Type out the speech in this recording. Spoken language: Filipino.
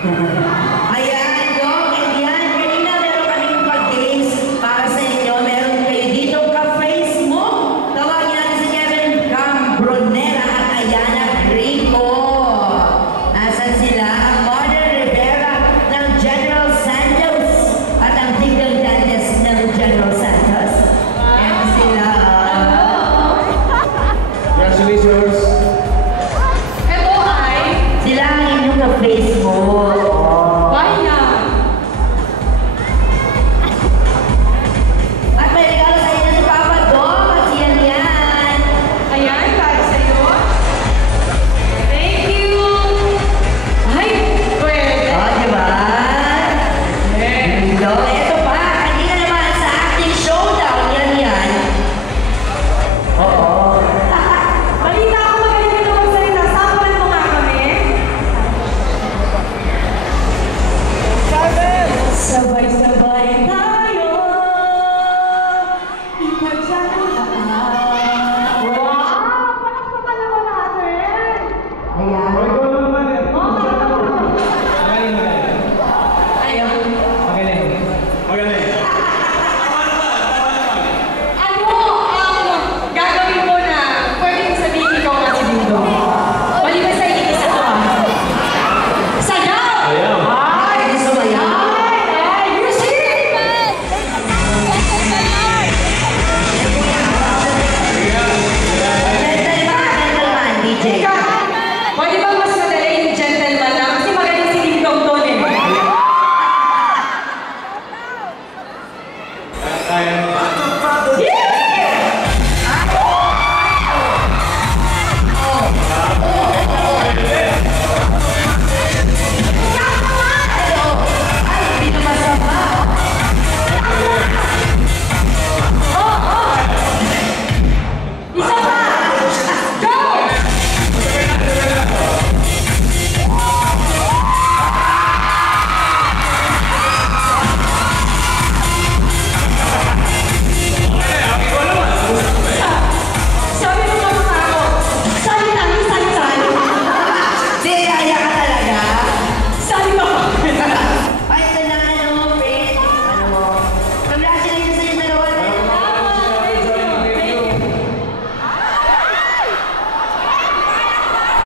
Ayan, Dok, and yan, kanina meron kaming pag-games para sa inyo. Meron kayo dito ka-Facebook. Tawagin natin si Kevin Cambronera at Ayana Greco. Nasaan sila? Ang Modern Rivera ng General Santos at ang Tigong Dantes ng General Santos. Ayan sila. Congratulations! Ito ay Sila ang inyong ka-Facebook. bayan. At may regalo sa inyo si Papa Dom at si Yan. Ayan, para sa'yo. Thank you. Ay, pwede. O, diba? Eh. So, eto pa. Kanina naman sa acting showdown. Yan. Oo. Balita ako magaling ka naman salita. Sampalan mo nga kami. Sabay-sabay tayo. Ipagsalaan. Wow! Palakpakan naman natin. Ayan.